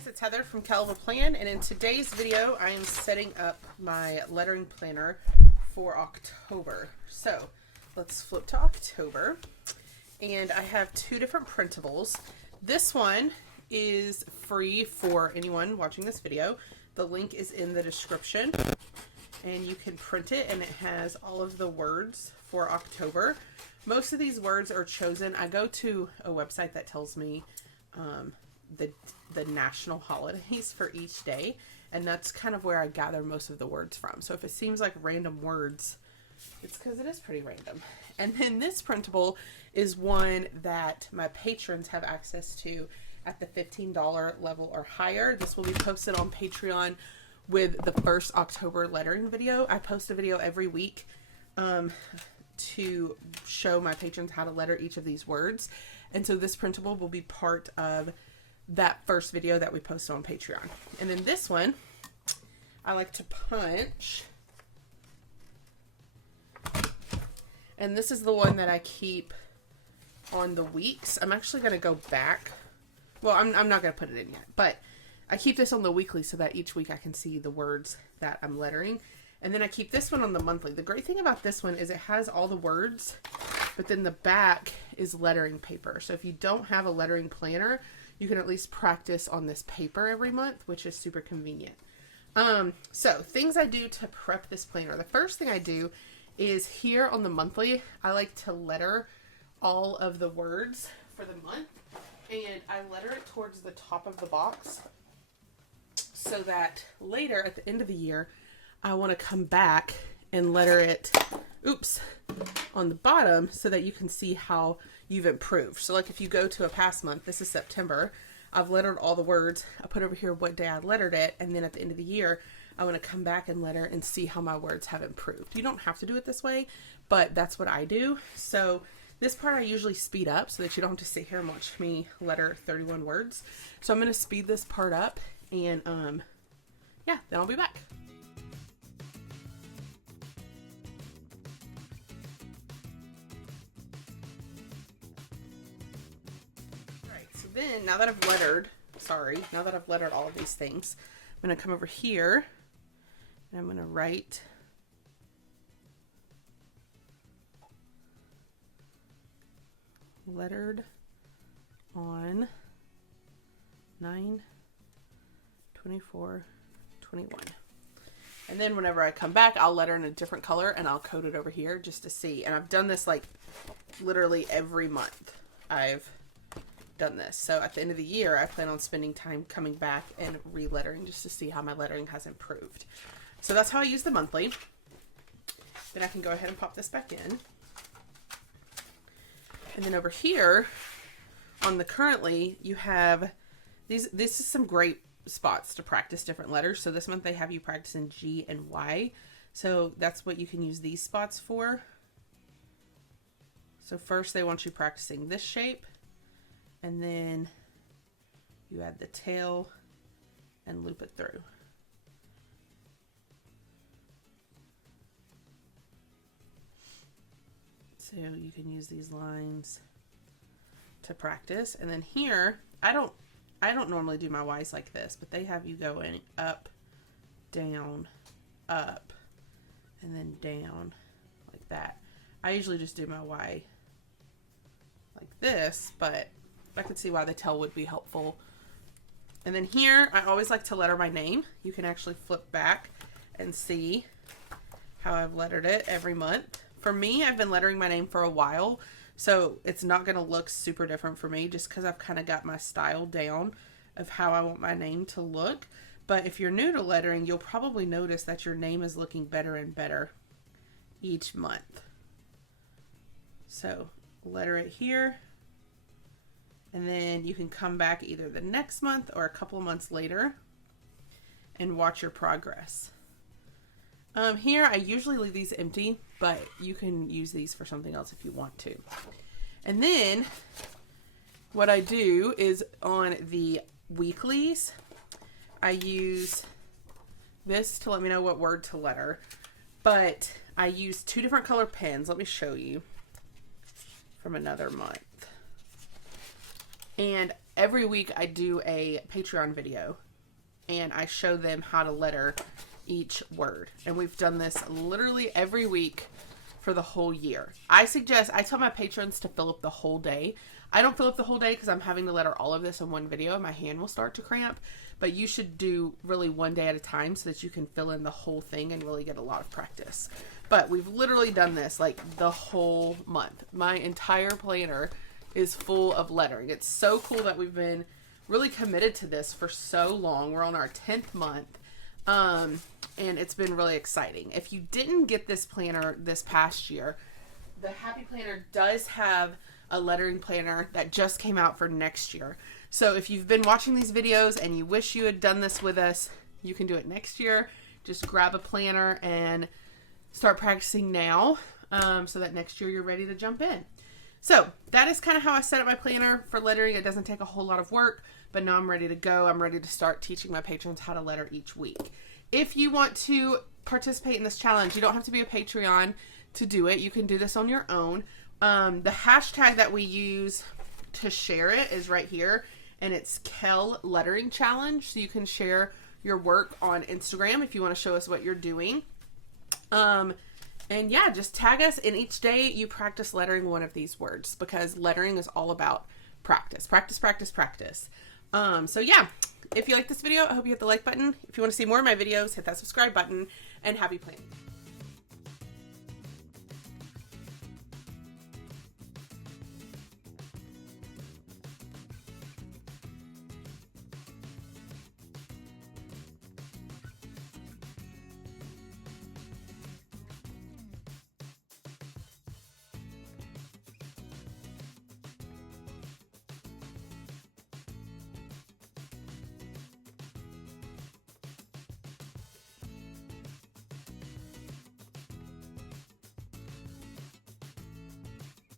Guys, it's Heather from Kell Plan, and in today's video I am setting up my lettering planner for October. So let's flip to October, and I have two different printables. This one is free for anyone watching this video. The link is in the description, and you can print it, and it has all of the words for October. Most of these words are chosen. I go to a website that tells me the national holidays for each day, and that's kind of where I gather most of the words from. So if it seems like random words, it's because it is pretty random. And then this printable is one that my patrons have access to at the $15 level or higher. This will be posted on Patreon with the first October lettering video. I post a video every week to show my patrons how to letter each of these words, and so this printable will be part of that first video that we posted on Patreon. And then this one, I like to punch. And this is the one that I keep on the weeks. I'm actually going to go back. Well, I'm not going to put it in yet, but I keep this on the weekly so that each week I can see the words that I'm lettering. And then I keep this one on the monthly. The great thing about this one is it has all the words, but then the back is lettering paper. So if you don't have a lettering planner, you can at least practice on this paper every month, which is super convenient. So things I do to prep this planner. The first thing I do is here on the monthly, I like to letter all of the words for the month, and I letter it towards the top of the box so that later at the end of the year, I want to come back and letter it, on the bottom so that you can see how you've improved. So like if you go to a past month, this is September, I've lettered all the words. I put over here what day I lettered it, and then at the end of the year, I want to come back and letter and see how my words have improved. You don't have to do it this way, but that's what I do. So this part I usually speed up so that you don't have to sit here and watch me letter 31 words. So I'm going to speed this part up, and yeah, then I'll be back. Then, now that I've lettered all of these things, I'm going to come over here and I'm going to write lettered on 9/24/21. And then whenever I come back, I'll letter in a different color and I'll code it over here just to see. And I've done this like literally every month. I've done this. So at the end of the year, I plan on spending time coming back and re-lettering just to see how my lettering has improved. So that's how I use the monthly. Then I can go ahead and pop this back in. And then over here on the currently, you have these. This is some great spots to practice different letters. So this month they have you practicing G and Y. So that's what you can use these spots for. So first they want you practicing this shape. And then you add the tail and loop it through. So you can use these lines to practice. And then here, I don't normally do my Y's like this, but they have you going up, down, up, and then down like that. I usually just do my Y like this, but I could see why the tail would be helpful. And then here, I always like to letter my name. You can actually flip back and see how I've lettered it every month. For me, I've been lettering my name for a while, so it's not going to look super different for me just because I've kind of got my style down of how I want my name to look. But if you're new to lettering, you'll probably notice that your name is looking better and better each month. So letter it here. And then you can come back either the next month or a couple of months later and watch your progress. Here, I usually leave these empty, but you can use these for something else if you want to. And then what I do is on the weeklies, I use this to let me know what word to letter. But I use two different color pens. Let me show you from another month. And every week I do a Patreon video and I show them how to letter each word. And we've done this literally every week for the whole year. I tell my patrons to fill up the whole day. I don't fill up the whole day because I'm having to letter all of this in one video and my hand will start to cramp. But you should do really one day at a time so that you can fill in the whole thing and really get a lot of practice. But we've literally done this like the whole month. My entire planner is full of lettering. It's so cool that we've been really committed to this for so long. We're on our 10th month. And it's been really exciting. If you didn't get this planner this past year, the Happy Planner does have a lettering planner that just came out for next year. So if you've been watching these videos and you wish you had done this with us, you can do it next year. Just grab a planner and start practicing now, so that next year you're ready to jump in. So that is kind of how I set up my planner for lettering. It doesn't take a whole lot of work, but now I'm ready to go. I'm ready to start teaching my patrons how to letter each week. If you want to participate in this challenge, you don't have to be a Patreon to do it. You can do this on your own. The hashtag that we use to share it is right here, and it's Kell Lettering Challenge. So you can share your work on Instagram if you want to show us what you're doing. And yeah, just tag us, and each day you practice lettering one of these words, because lettering is all about practice. Practice, practice, practice. So yeah, if you like this video, I hope you hit the like button. If you want to see more of my videos, hit that subscribe button, and happy planning.